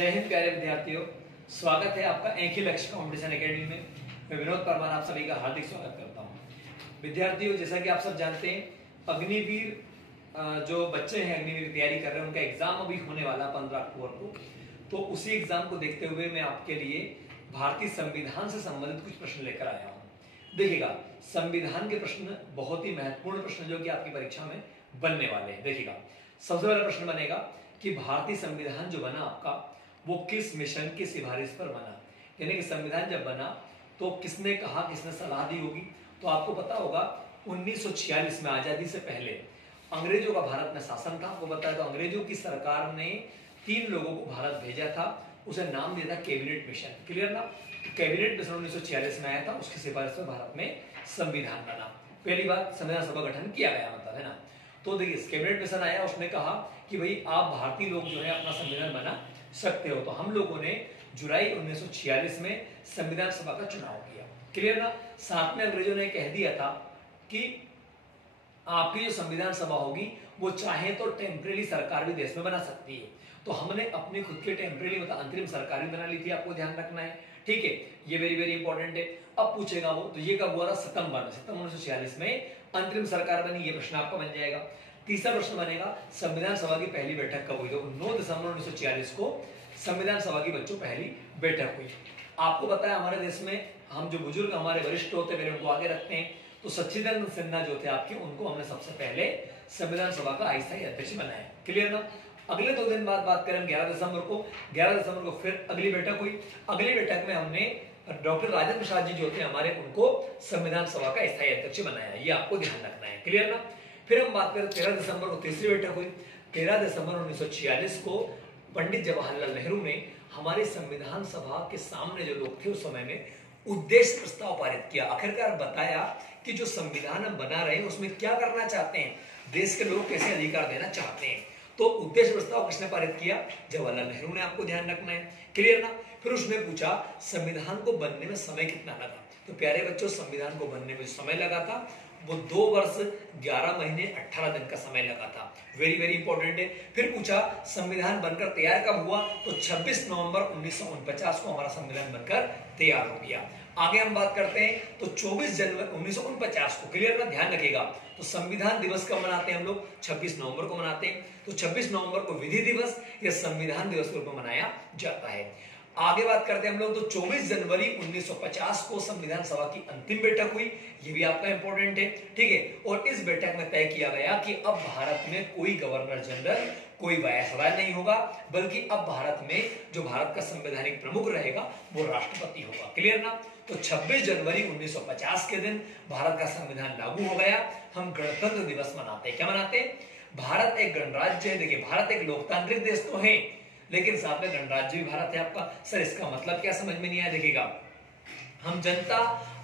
जय हिंद प्यारे विद्यार्थियों, स्वागत है आपका एक ही लक्ष्य कंपटीशन एकेडमी में। मैं विनोद परमार आप सभी का हार्दिक स्वागत करता हूं। विद्यार्थियों, जैसा कि आप सब जानते हैं, अग्निवीर जो बच्चे हैं अग्निवीर की तैयारी कर रहे हैं, उनका एग्जाम अभी होने वाला 15 अक्टूबर को। तो उसी एग्जाम को देखते हुए मैं आपके लिए भारतीय संविधान से संबंधित कुछ प्रश्न लेकर आया हूँ। देखिएगा, संविधान के प्रश्न बहुत ही महत्वपूर्ण प्रश्न जो कि आपकी परीक्षा में बनने वाले हैं। देखिएगा, सबसे पहला प्रश्न बनेगा कि भारतीय संविधान जो बना आपका, वो किस मिशन की सिफारिश पर बना। यानी कि संविधान जब बना तो किसने कहा, किसने सलाह दी होगी। तो आपको पता होगा 1946 में, आजादी से पहले अंग्रेजों का भारत में शासन था। आपको पता है, तो अंग्रेजों की सरकार ने 3 लोगों को भारत भेजा था। उसे नाम दिया था कैबिनेट मिशन। क्लियर ना? तो कैबिनेट मिशन 1946 में आया था, उसकी सिफारिश पर भारत में संविधान बना। पहली बात, संविधान सभा गठन किया गया, मतलब है ना। तो देखिए, कैबिनेट मिशन आया, उसने कहा कि भाई आप भारतीय लोग जो है अपना संविधान बना सकते हो। तो हम लोगों ने जुलाई 1946 में संविधान सभा का चुनाव किया। क्लियर ना? साथ में अंग्रेजों ने कह दिया था कि आपकी जो संविधान सभा होगी वो चाहे तो टेम्परेरी सरकार भी देश में बना सकती है। तो हमने अपनी खुद की टेम्परेरी मतलब अंतरिम सरकार भी बना ली थी। आपको ध्यान रखना है, ठीक है, ये वेरी वेरी इंपॉर्टेंट है। अब पूछेगा वो, तो ये कब हुआ था? सितंबर 1946 में अंतरिम सरकार बनी। ये प्रश्न आपका बन जाएगा। तीसरा प्रश्न बनेगा, संविधान सभा की पहली बैठक कब हुई? तो 9 दिसंबर 1946 को संविधान सभा की बच्चों पहली बैठक हुई। आपको पता है, हमारे देश में हम जो बुजुर्ग हमारे वरिष्ठ होते हैं, उनको आगे रखते हैं। तो सच्चिदानंद सिन्हा जो थे आपके, उनको हमने सबसे पहले संविधान सभा का अस्थायी अध्यक्ष बनाया। क्लियर ना? अगले 2 दिन बाद बात करें 11 दिसंबर को। 11 दिसंबर को फिर अगली बैठक हुई। अगली बैठक में हमने डॉक्टर राजेंद्र प्रसाद जी जो थे हमारे, उनको संविधान सभा का अस्थायी अध्यक्ष बनाया। ये आपको ध्यान रखना है। क्लियर ना? फिर हम बात करें 13 दिसंबर को तीसरी बैठक हुई। 13 दिसंबर 1946 को पंडित जवाहरलाल नेहरू ने हमारी संविधान सभा के सामने जो लोग थे उस समय में उद्देश्य प्रस्ताव पारित किया। आखिरकार बताया कि जो संविधान हम बना रहे हैं उसमें क्या करना चाहते हैं, देश के लोग कैसे अधिकार देना चाहते हैं। तो उद्देश्य प्रस्ताव किसने पारित किया? जवाहरलाल नेहरू ने। आपको ध्यान रखना है। क्लियर ना? फिर उसने पूछा संविधान को बनने में समय कितना लगा। तो प्यारे बच्चों, संविधान को बनने में समय लगा था वो 2 वर्ष 11 महीने 18 दिन का समय लगा था। वेरी वेरी इंपॉर्टेंट है। फिर पूछा संविधान बनकर तैयार कब हुआ? तो 26 नवंबर 1949 को हमारा संविधान बनकर तैयार हो गया। आगे हम बात करते हैं तो 24 जनवरी 1949 को, क्लियर ना, ध्यान रखिएगा। तो संविधान दिवस कब मनाते हैं हम लोग? 26 नवंबर को मनाते हैं। तो 26 नवंबर को विधि दिवस या संविधान दिवस के रूप में मनाया जाता है। आगे बात करते हैं हम लोग तो 24 जनवरी 1950 को संविधान सभा की अंतिम बैठक हुई। ये भी आपका इंपॉर्टेंट है, ठीक है। और इस बैठक में तय किया गया कि अब भारत में कोई गवर्नर जनरल, कोई वायसराय नहीं होगा, बल्कि अब भारत में जो भारत का संवैधानिक प्रमुख रहेगा वो राष्ट्रपति होगा। क्लियर ना? तो 26 जनवरी 1950 के दिन भारत का संविधान लागू हो गया। हम गणतंत्र दिवस मनाते हैं। क्या मनाते हैं? भारत एक गणराज्य है। देखिए, भारत एक लोकतांत्रिक देश तो है, लेकिन साथ में गणराज्य भी भारत है आपका। सर, इसका मतलब क्या समझ में नहीं आया? देखिएगा, हम जनता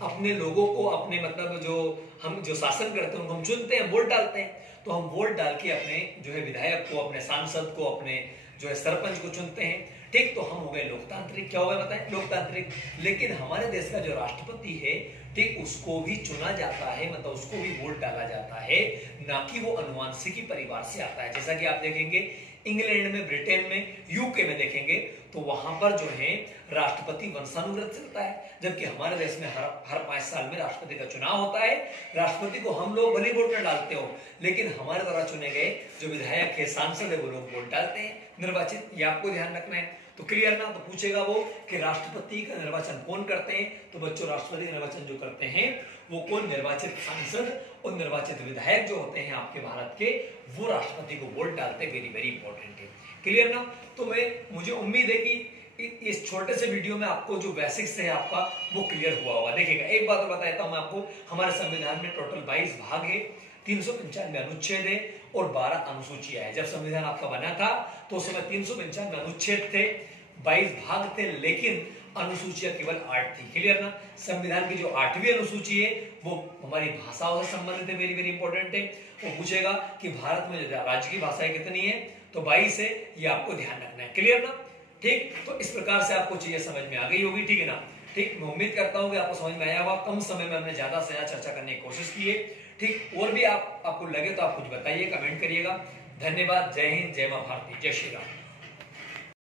अपने लोगों को, अपने मतलब जो हम जो शासन करते हैं उनको हम चुनते हैं, वोट डालते हैं। तो हम वोट डाल के अपने जो है विधायक को, अपने सांसद को, अपने जो है सरपंच को चुनते हैं, ठीक। तो हम हो गए लोकतांत्रिक। क्या हो गए बताएं? लोकतांत्रिक। लेकिन हमारे देश का जो राष्ट्रपति है, ठीक, उसको भी चुना जाता है, मतलब उसको भी वोट डाला जाता है, ना कि वो अनुवांशिकी परिवार से आता है। जैसा कि आप देखेंगे इंग्लैंड में, ब्रिटेन में, यूके में देखेंगे तो वहां पर जो है राष्ट्रपति वंशानुगत चलता है, जबकि हमारे देश में हर 5 साल में राष्ट्रपति का चुनाव होता है। राष्ट्रपति को हम लोग भले वोट न डालते हो, लेकिन हमारे द्वारा चुने गए जो विधायक है, सांसद है, वो लोग वोट डालते हैं, निर्वाचित। ये आपको ध्यान रखना है। तो क्लियर ना? तो पूछेगा वो कि राष्ट्रपति का निर्वाचन कौन करते हैं? तो बच्चों, राष्ट्रपति का निर्वाचन जो करते हैं वो कौन? निर्वाचित सांसद और निर्वाचित विधायक जो होते हैं आपके भारत के, वो राष्ट्रपति को वोट डालते हैं। वेरी वेरी इंपॉर्टेंट है। क्लियर ना? तो मुझे उम्मीद है कि इस छोटे से वीडियो में आपको जो बेसिक्स है आपका वो क्लियर हुआ होगा। देखिएगा, एक बात और बता देता हूं मैं आपको, हमारे संविधान में टोटल 22 भाग है, 395 अनुच्छेद है और 12 अनुसूचियां है। जब संविधान आपका बना था तो उस समय 395 अनुच्छेद थे, 22 भाग थे, लेकिन अनुसूचियां केवल 8 थी। क्लियर ना? संविधान की जो 8वीं अनुसूची है वो हमारी भाषाओं से संबंधित है। वेरी वेरी इंपॉर्टेंट है। वो पूछेगा कि भारत में राज्य की भाषाएं कितनी है? तो 22 है। ये आपको ध्यान रखना है। क्लियर ना? ठीक। तो इस प्रकार से आपको चीजें समझ में आ गई होगी, ठीक है ना? ठीक। मैं उम्मीद करता हूं कि आपको समझ में आया होगा। कम समय में हमने ज्यादा से ज्यादा चर्चा करने की कोशिश की है, ठीक। और भी आपको लगे तो आप कुछ बताइए, कमेंट करिएगा। धन्यवाद। जय हिंद, जय मां भारती, जय श्री राम।